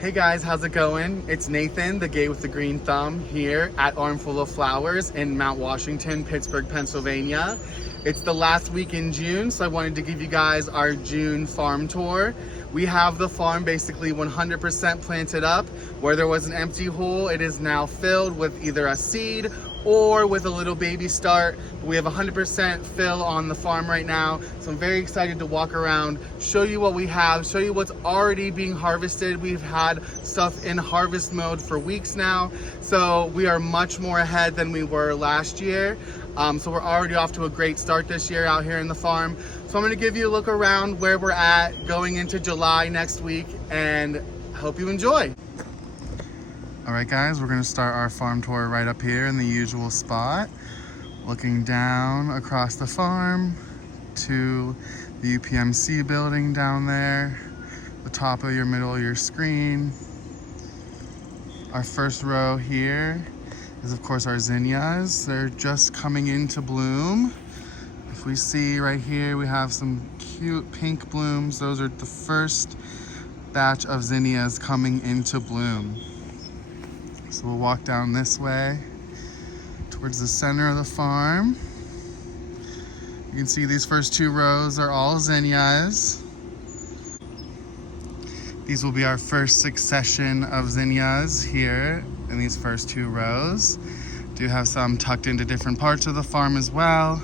Hey guys, how's it going? It's Nathan, the gay with the green thumb, here at Armful of Flowers in Mount Washington, Pittsburgh, Pennsylvania. It's the last week in June, so I wanted to give you guys our June farm tour. We have the farm basically 100% planted up. Where there was an empty hole, it is now filled with either a seed or with a little baby start. We have 100% fill on the farm right now, so I'm very excited to walk around, show you what we have, show you what's already being harvested. We've had stuff in harvest mode for weeks now, so we are much more ahead than we were last year. So we're already off to a great start this year out here in the farm. So I'm gonna give you a look around where we're at going into July next week, and hope you enjoy. All right guys, we're gonna start our farm tour right up here in the usual spot, looking down across the farm to the UPMC building down there, the top of your middle of your screen. Our first row here is of course our zinnias. They're just coming into bloom. If we see right here, we have some cute pink blooms. Those are the first batch of zinnias coming into bloom. So we'll walk down this way towards the center of the farm. You can see these first two rows are all zinnias. These will be our first succession of zinnias here in these first two rows. Do have some tucked into different parts of the farm as well.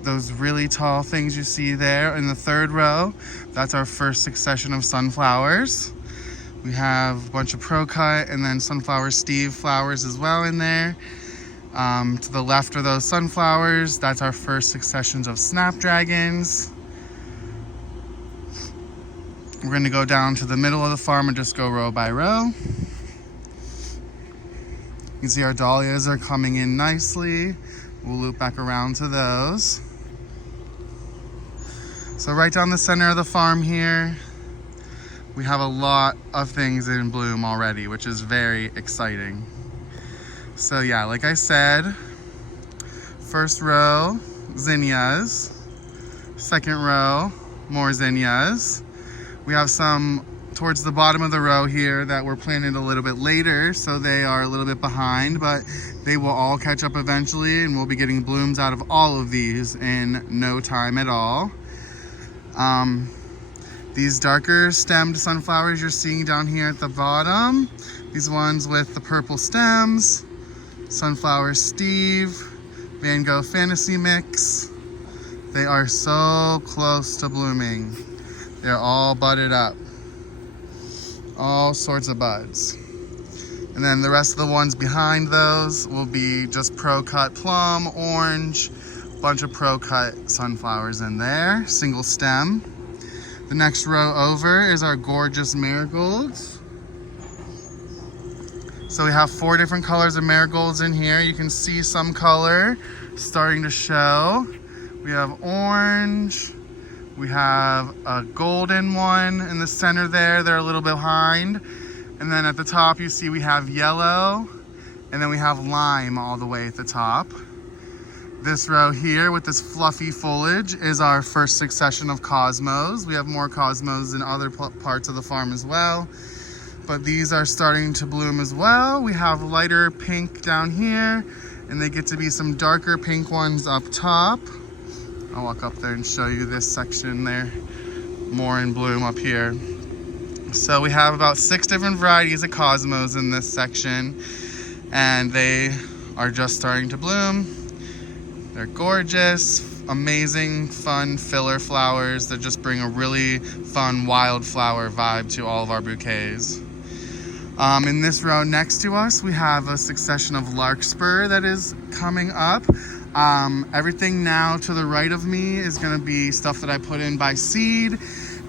Those really tall things you see there in the third row, that's our first succession of sunflowers. We have a bunch of pro-cut and then sunflower Steve flowers as well in there. To the left of those sunflowers, that's our first successions of snapdragons. We're gonna go down to the middle of the farm and just go row by row. You can see our dahlias are coming in nicely. We'll loop back around to those. So right down the center of the farm here, we have a lot of things in bloom already, which is very exciting. So yeah, like I said, first row, zinnias. Second row, more zinnias. We have some towards the bottom of the row here that were planted a little bit later, so they are a little bit behind, but they will all catch up eventually, and we'll be getting blooms out of all of these in no time at all. These darker stemmed sunflowers you're seeing down here at the bottom, these ones with the purple stems, Sunflower Steve, Van Gogh Fantasy Mix. They are so close to blooming. They're all budded up. All sorts of buds. And then the rest of the ones behind those will be just pro-cut plum, orange, bunch of pro-cut sunflowers in there, single stem. The next row over is our gorgeous marigolds. So we have 4 different colors of marigolds in here. You can see some color starting to show. We have orange, we have a golden one in the center there. They're a little bit behind. And then at the top you see we have yellow, and then we have lime all the way at the top. This row here with this fluffy foliage is our first succession of cosmos. We have more cosmos in other parts of the farm as well, but these are starting to bloom as well. We have lighter pink down here, and they get to be some darker pink ones up top. I'll walk up there and show you this section there, more in bloom up here. So we have about 6 different varieties of cosmos in this section, and they are just starting to bloom. They're gorgeous, amazing, fun filler flowers that just bring a really fun wildflower vibe to all of our bouquets. In this row next to us, we have a succession of larkspur that is coming up. Everything now to the right of me is going to be stuff that I put in by seed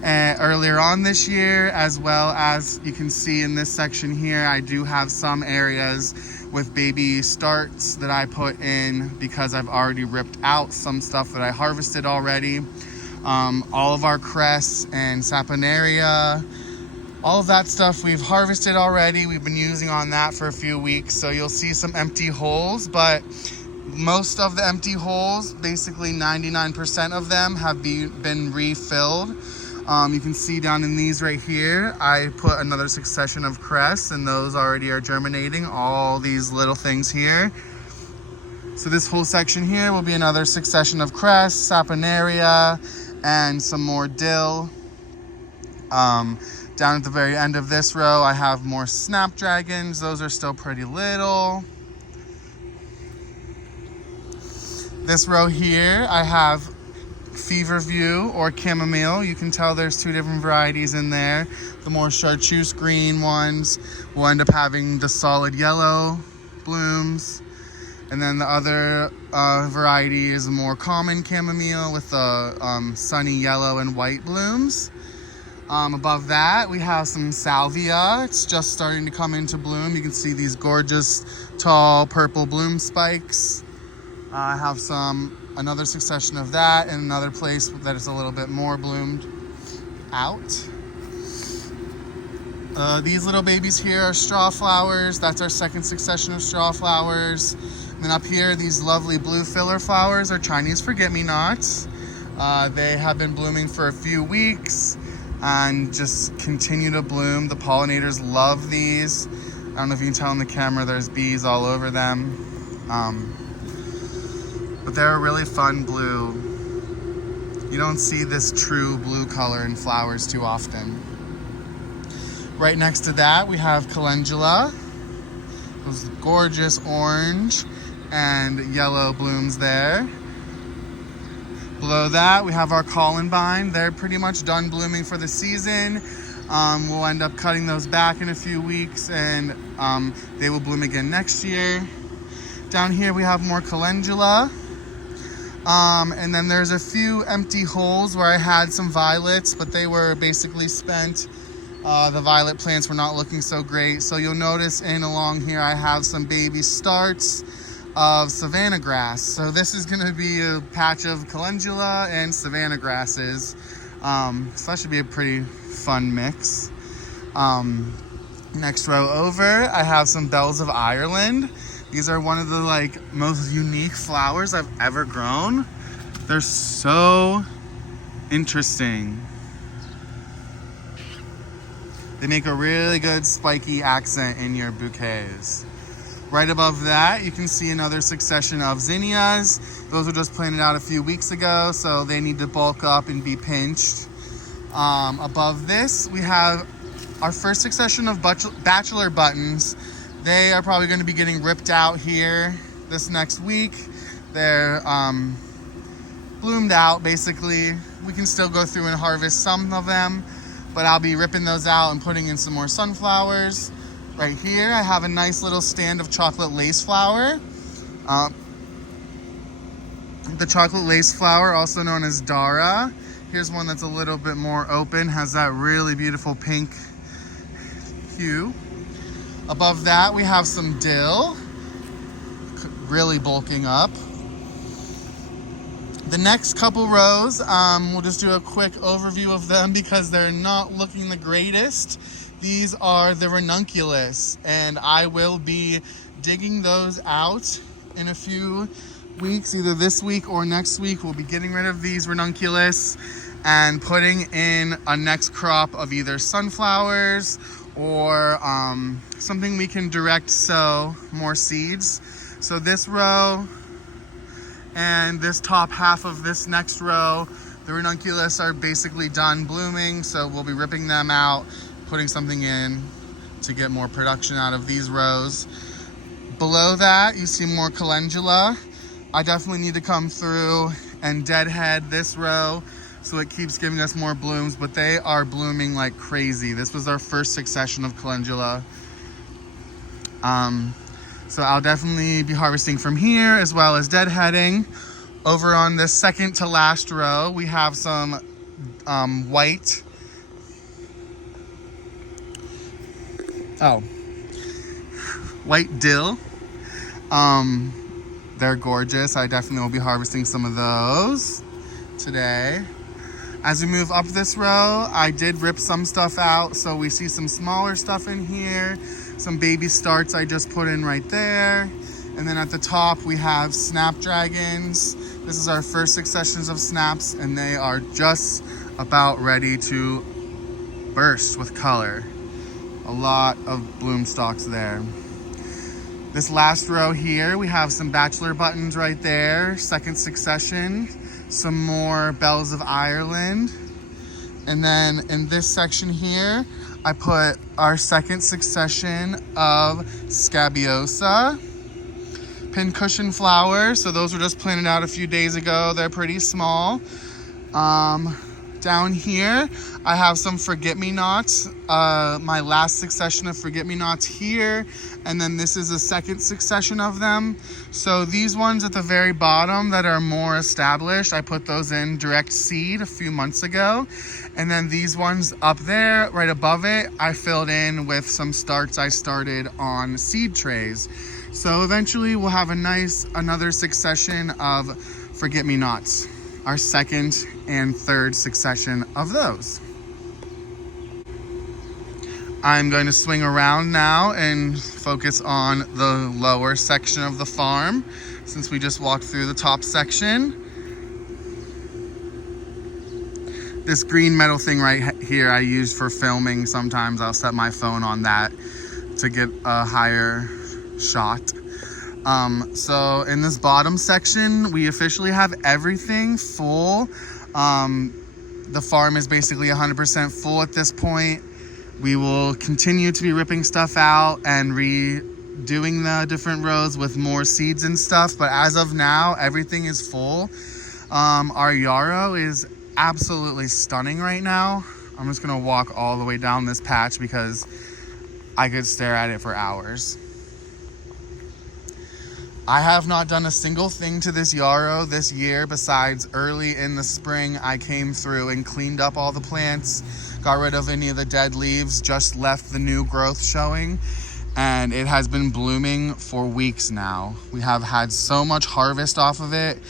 earlier on this year, as well as you can see in this section here, I do have some areas with baby starts that I put in because I've already ripped out some stuff that I harvested already. All of our cress and saponaria, all of that stuff we've harvested already. We've been using on that for a few weeks, so you'll see some empty holes, but most of the empty holes, basically 99% of them, have been refilled. You can see down in these right here, I put another succession of crests, and those already are germinating, all these little things here. So this whole section here will be another succession of crests, saponaria, and some more dill. Down at the very end of this row, I have more snapdragons. Those are still pretty little. This row here, I have Feverview or chamomile. You can tell there's two different varieties in there. The more chartreuse green ones will end up having the solid yellow blooms. And then the other variety is a more common chamomile with the sunny yellow and white blooms. Above that, we have some salvia. It's just starting to come into bloom. You can see these gorgeous, tall, purple bloom spikes. I have another succession of that in another place that is a little bit more bloomed out. These little babies here are straw flowers. That's our second succession of straw flowers. And then up here, these lovely blue filler flowers are Chinese forget-me-nots. They have been blooming for a few weeks and just continue to bloom. The pollinators love these. I don't know if you can tell in the camera, there's bees all over them. But they're a really fun blue. You don't see this true blue color in flowers too often. Right next to that, we have calendula. Those gorgeous orange and yellow blooms there. Below that, we have our columbine. They're pretty much done blooming for the season. We'll end up cutting those back in a few weeks, and they will bloom again next year. Down here, we have more calendula. And then there's a few empty holes where I had some violets, but they were basically spent. The violet plants were not looking so great. So you'll notice along here, I have some baby starts of savanna grass. So this is gonna be a patch of calendula and savanna grasses. So that should be a pretty fun mix. Next row over, I have some bells of Ireland. These are one of the most unique flowers I've ever grown. They're so interesting. They make a really good spiky accent in your bouquets. Right above that, you can see another succession of zinnias. Those were just planted out a few weeks ago, so they need to bulk up and be pinched. Above this, we have our first succession of bachelor buttons. They are probably going to be getting ripped out here this next week. They're bloomed out, basically. We can still go through and harvest some of them, but I'll be ripping those out and putting in some more sunflowers. Right here, I have a nice little stand of chocolate lace flower. The chocolate lace flower, also known as Dara. Here's one that's a little bit more open, has that really beautiful pink hue. Above that, we have some dill, really bulking up. The next couple rows, we'll just do a quick overview of them because they're not looking the greatest. These are the ranunculus, and I will be digging those out in a few weeks, either this week or next week. We'll be getting rid of these ranunculus and putting in a next crop of either sunflowers or something we can direct sow more seeds. So this row and this top half of this next row, the ranunculus are basically done blooming, so we'll be ripping them out, putting something in to get more production out of these rows. Below that, you see more calendula. I definitely need to come through and deadhead this row so it keeps giving us more blooms, but they are blooming like crazy. This was our first succession of calendula. So I'll definitely be harvesting from here as well as deadheading. Over on the second to last row, we have some white dill. They're gorgeous. I definitely will be harvesting some of those today. As we move up this row, I did rip some stuff out, so we see some smaller stuff in here, some baby starts I just put in right there. And then at the top, we have snapdragons. This is our first successions of snaps, and they are just about ready to burst with color. A lot of bloom stalks there. This last row here, we have some bachelor buttons right there, second succession, some more bells of Ireland. And then in this section here, I put our second succession of scabiosa, pincushion flowers. So those were just planted out a few days ago. They're pretty small. Down here, I have some forget-me-nots. My last succession of forget-me-nots here, and then this is a second succession of them. So these ones at the very bottom that are more established, I put those in direct seed a few months ago. And then these ones up there, right above it, I filled in with some starts I started on seed trays. So eventually we'll have another succession of forget-me-nots. Our second and third succession of those. I'm going to swing around now and focus on the lower section of the farm since we just walked through the top section. This green metal thing right here I use for filming. Sometimes I'll set my phone on that to get a higher shot. So in this bottom section, we officially have everything full. The farm is basically 100% full at this point. We will continue to be ripping stuff out and redoing the different rows with more seeds and stuff. But as of now, everything is full. Our yarrow is absolutely stunning right now. I'm just gonna walk all the way down this patch because I could stare at it for hours. I have not done a single thing to this yarrow this year besides early in the spring I came through and cleaned up all the plants, got rid of any of the dead leaves, just left the new growth showing, and it has been blooming for weeks now. We have had so much harvest off of it,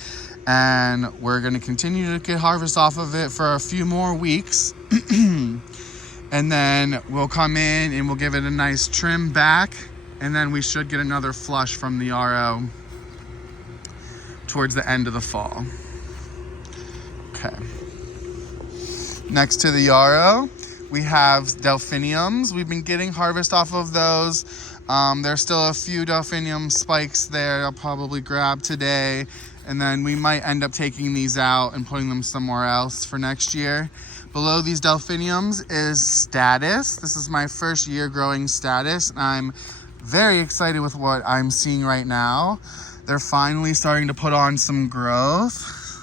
and we're going to continue to get harvest off of it for a few more weeks. And then we'll come in and we'll give it a nice trim back. And then we should get another flush from the yarrow towards the end of the fall. Okay. Next to the yarrow, we have delphiniums. We've been getting harvest off of those. There's still a few delphinium spikes there I'll probably grab today. And then we might end up taking these out and putting them somewhere else for next year. Below these delphiniums is Status. This is my first year growing Status, and I'm very excited with what I'm seeing right now. They're finally starting to put on some growth,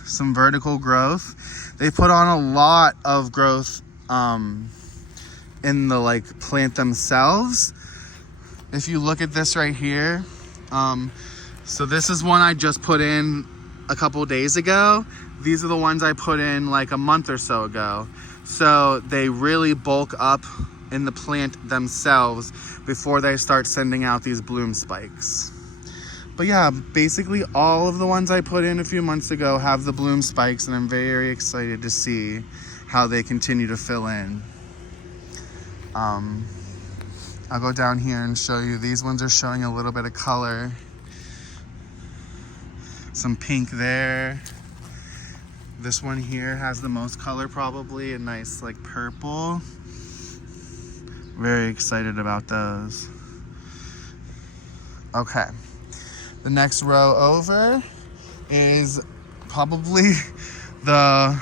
some vertical growth. They put on a lot of growth in the plant themselves. If you look at this right here, so this is one I just put in a couple days ago. These are the ones I put in like a month or so ago. So they really bulk up in the plant themselves before they start sending out these bloom spikes. But yeah, basically all of the ones I put in a few months ago have the bloom spikes, and I'm very excited to see how they continue to fill in. I'll go down here and show you. These ones are showing a little bit of color. Some pink there. This one here has the most color, probably a nice purple. Very excited about those. Okay, the next row over is probably the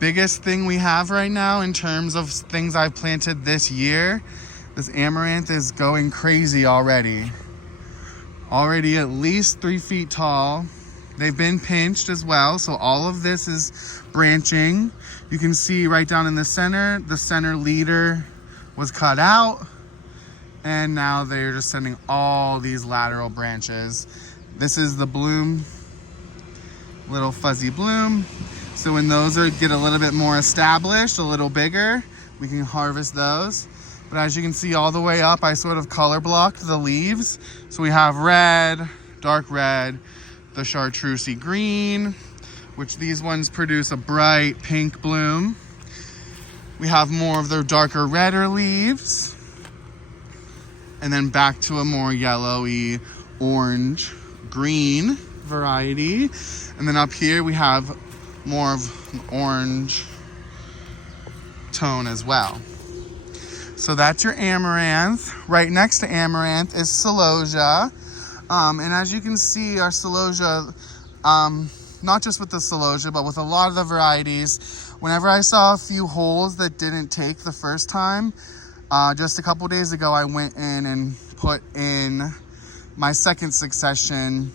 biggest thing we have right now in terms of things I've planted this year. This amaranth is going crazy already. Already at least 3 feet tall. They've been pinched as well, so all of this is branching. You can see right down in the center leader was cut out, and now they're just sending all these lateral branches. This is the bloom, little fuzzy bloom. So when those get a little bit more established, a little bigger, we can harvest those. But as you can see all the way up, I sort of color blocked the leaves. So we have red, dark red, the chartreusey green, which these ones produce a bright pink bloom. We have more of the darker redder leaves, and then back to a more yellowy orange green variety. And then up here we have more of an orange tone as well. So that's your amaranth. Right next to amaranth is celosia. And as you can see, our celosia, not just with the celosia, but with a lot of the varieties, whenever I saw a few holes that didn't take the first time, just a couple days ago, I went in and put in my second succession.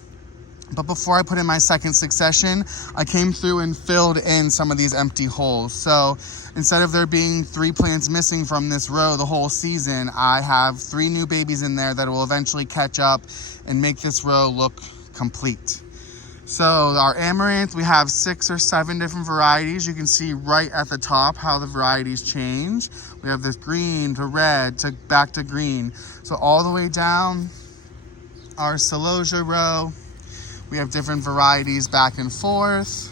But before I put in my second succession, I came through and filled in some of these empty holes. So instead of there being 3 plants missing from this row the whole season, I have 3 new babies in there that will eventually catch up and make this row look complete. So our amaranth, we have 6 or 7 different varieties. You can see right at the top how the varieties change. We have this green to red to back to green. So all the way down our celosia row, we have different varieties back and forth.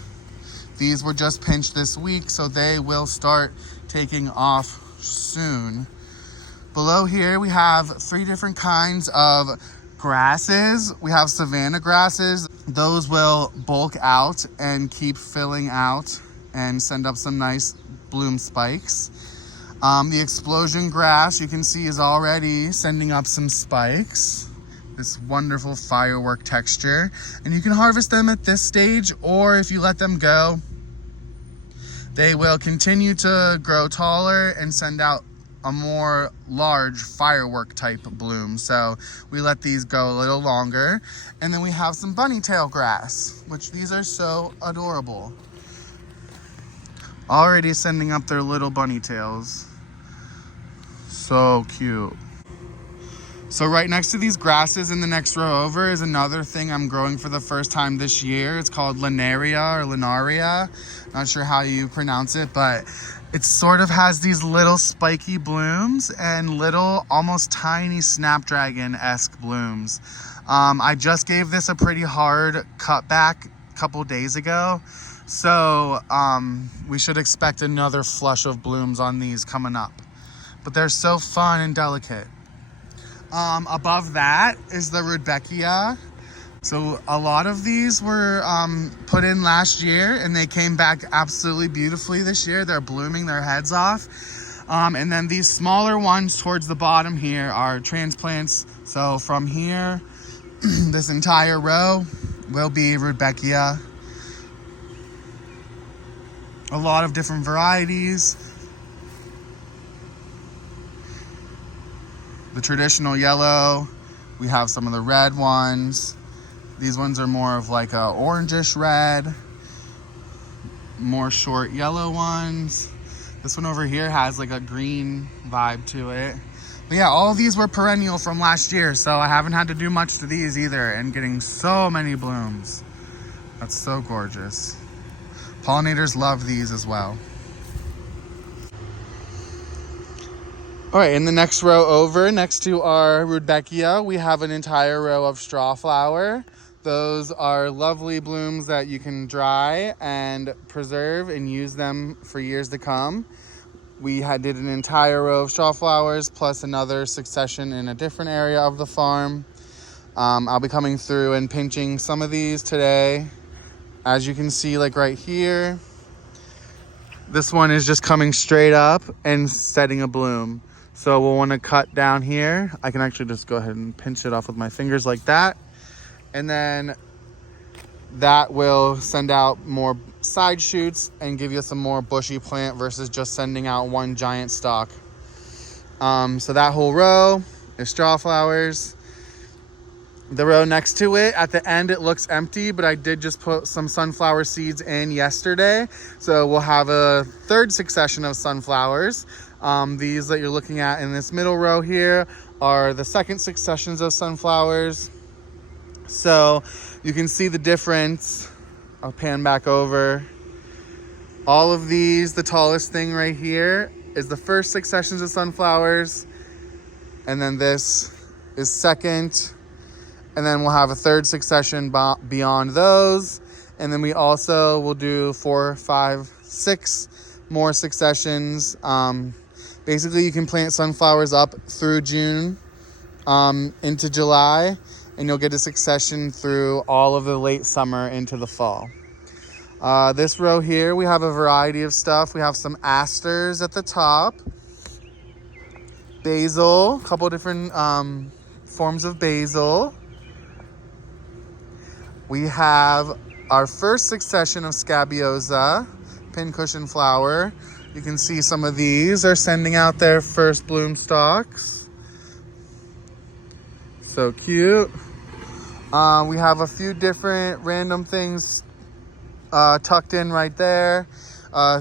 These were just pinched this week, so they will start taking off soon. Below here, we have 3 different kinds of grasses. We have savanna grasses. Those will bulk out and keep filling out and send up some nice bloom spikes. The explosion grass, you can see, is already sending up some spikes. This wonderful firework texture. And you can harvest them at this stage, or if you let them go, they will continue to grow taller and send out a more large firework type bloom. So we let these go a little longer. And then we have some bunny tail grass, which these are so adorable. Already sending up their little bunny tails. So cute. So right next to these grasses in the next row over is another thing I'm growing for the first time this year. It's called linaria or linaria. Not sure how you pronounce it, but it sort of has these little spiky blooms and little almost tiny snapdragon-esque blooms. I just gave this a pretty hard cutback a couple days ago. So we should expect another flush of blooms on these coming up. But they're so fun and delicate. Above that is the Rudbeckia. So a lot of these were put in last year and they came back absolutely beautifully this year. They're blooming their heads off. And then these smaller ones towards the bottom here are transplants. So from here, this entire row will be Rudbeckia. A lot of different varieties. The traditional yellow, we have some of the red ones. These ones are more of like a orangish red, more short yellow ones. This one over here has like a green vibe to it. But yeah, all of these were perennial from last year, so I haven't had to do much to these either, and getting so many blooms. That's so gorgeous. Pollinators love these as well. All right, in the next row over, next to our Rudbeckia, we have an entire row of strawflower. Those are lovely blooms that you can dry and preserve and use them for years to come. We did an entire row of strawflowers plus another succession in a different area of the farm. I'll be coming through and pinching some of these today. As you can see, like right here, this one is just coming straight up and setting a bloom. So we'll want to cut down here. I can actually just go ahead and pinch it off with my fingers like that. And then that will send out more side shoots and give you some more bushy plant versus just sending out one giant stalk. So that whole row is strawflowers. The row next to it, at the end, it looks empty, but I did just put some sunflower seeds in yesterday. So we'll have a third succession of sunflowers. These that you're looking at in this middle row here are the second successions of sunflowers. So you can see the difference. I'll pan back over. All of these, the tallest thing right here is the first successions of sunflowers. And then this is second. And then we'll have a third succession beyond those. And then we also will do 4, 5, 6 more successions. Basically, you can plant sunflowers up through June into July, and you'll get a succession through all of the late summer into the fall. This row here, we have a variety of stuff. We have some asters at the top, basil, a couple different forms of basil. We have our first succession of scabiosa, pincushion flower. You can see some of these are sending out their first bloom stalks. So cute. We have a few different random things tucked in right there.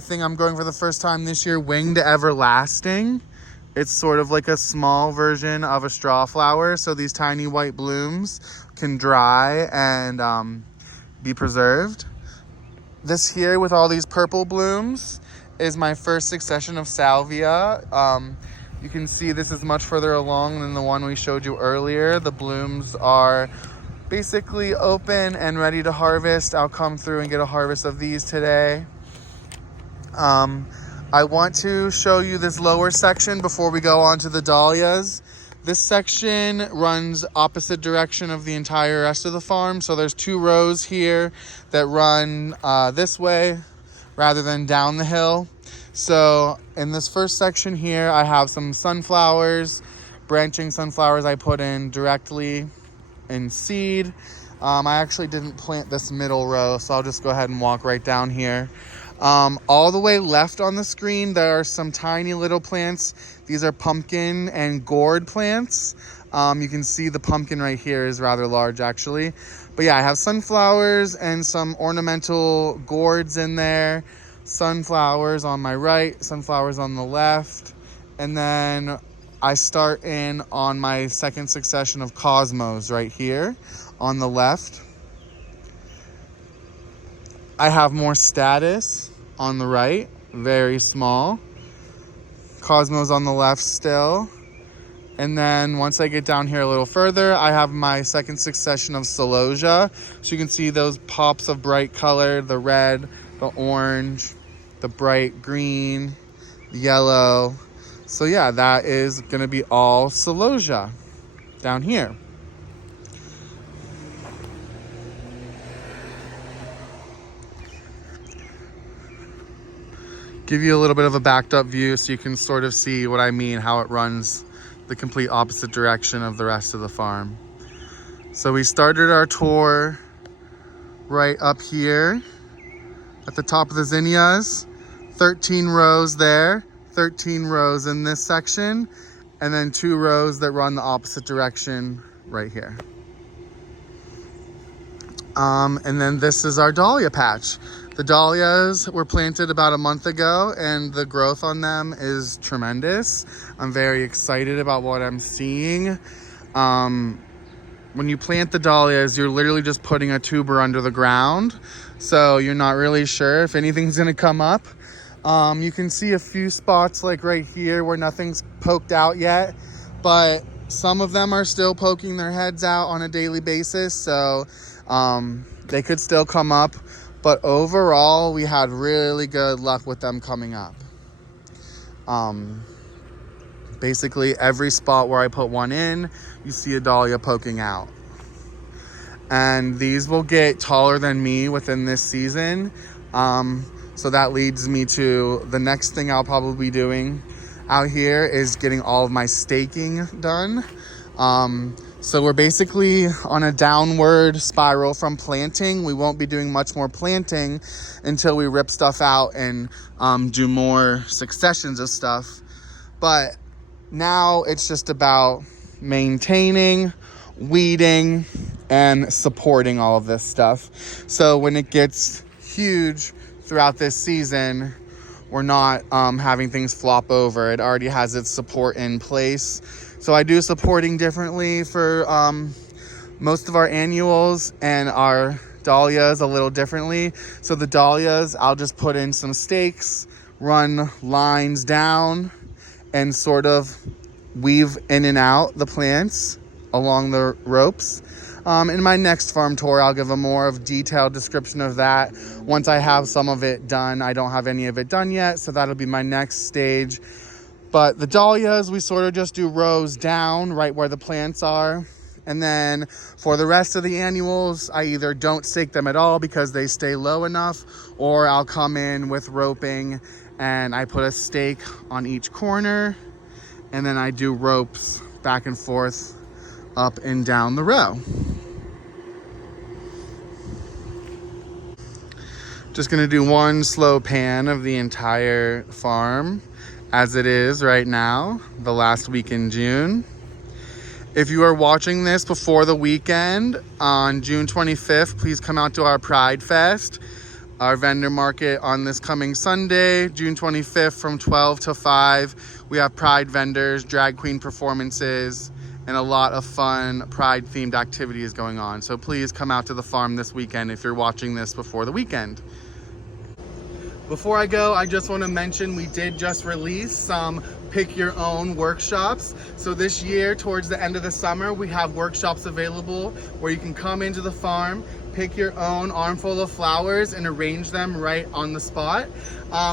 Thing I'm growing for the first time this year, winged everlasting. It's sort of like a small version of a straw flower, so these tiny white blooms can dry and be preserved. This here with all these purple blooms is my first succession of salvia. You can see this is much further along than the one we showed you earlier. The blooms are basically open and ready to harvest. I'll come through and get a harvest of these today. I want to show you this lower section before we go on to the dahlias. This section runs opposite direction of the entire rest of the farm. So there's 2 rows here that run this way rather than down the hill. So in this first section here, I have some sunflowers, branching sunflowers I put in directly in seed. I actually didn't plant this middle row, so I'll just go ahead and walk right down here. All the way left on the screen, there are some tiny little plants. These are pumpkin and gourd plants. You can see the pumpkin right here is rather large actually. But yeah, I have sunflowers and some ornamental gourds in there. Sunflowers on my right, sunflowers on the left. And then I start in on my second succession of cosmos right here on the left. I have more status on the right, very small. Cosmos on the left still. And then once I get down here a little further, I have my second succession of celosia. So you can see those pops of bright color, the red, the orange, the bright green, the yellow. So yeah, that is gonna be all celosia down here. Give you a little bit of a backed up view so you can sort of see what I mean, how it runs the complete opposite direction of the rest of the farm. So we started our tour right up here at the top of the zinnias. 13 rows there, 13 rows in this section, and then 2 rows that run the opposite direction right here. And then this is our dahlia patch. The dahlias were planted about a month ago and the growth on them is tremendous. I'm very excited about what I'm seeing. When you plant the dahlias, you're literally just putting a tuber under the ground. So you're not really sure if anything's gonna come up. You can see a few spots like right here where nothing's poked out yet, but some of them are still poking their heads out on a daily basis. So they could still come up. But overall, we had really good luck with them coming up. Basically, every spot where I put one in, you see a dahlia poking out. And these will get taller than me within this season. So that leads me to the next thing I'll probably be doing out here is getting all of my staking done. So we're basically on a downward spiral from planting. We won't be doing much more planting until we rip stuff out and do more successions of stuff. But now it's just about maintaining, weeding, and supporting all of this stuff. So when it gets huge throughout this season, we're not having things flop over. It already has its support in place. So I do supporting differently for most of our annuals, and our dahlias a little differently. So the dahlias, I'll just put in some stakes, run lines down, and sort of weave in and out the plants along the ropes. In my next farm tour, I'll give a more of detailed description of that once I have some of it done. I don't have any of it done yet, so that'll be my next stage. But the dahlias, we sort of just do rows down right where the plants are. And then for the rest of the annuals, I either don't stake them at all because they stay low enough, or I'll come in with roping and I put a stake on each corner, and then I do ropes back and forth up and down the row. Just gonna do one slow pan of the entire farm as it is right now, the last week in June. If you are watching this before the weekend on June 25th, please come out to our Pride Fest, our vendor market on this coming Sunday, June 25th from 12 to 5. We have Pride vendors, drag queen performances, and a lot of fun Pride themed activities going on. So please come out to the farm this weekend if you're watching this before the weekend. Before I go, I just want to mention we did just release some pick your own workshops. So this year, towards the end of the summer, we have workshops available where you can come into the farm, pick your own armful of flowers and arrange them right on the spot.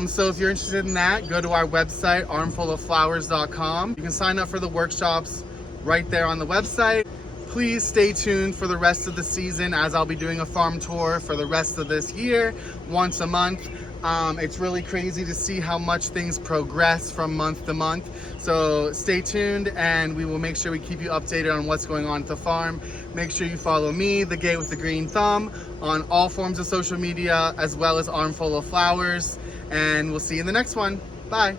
So if you're interested in that, go to our website, armfulofflowers.com. You can sign up for the workshops right there on the website. Please stay tuned for the rest of the season, as I'll be doing a farm tour for the rest of this year, once a month. It's really crazy to see how much things progress from month to month. So stay tuned, and we will make sure we keep you updated on what's going on at the farm. Make sure you follow me, the Gay with the Green Thumb, on all forms of social media, as well as Armful of Flowers. And we'll see you in the next one. Bye.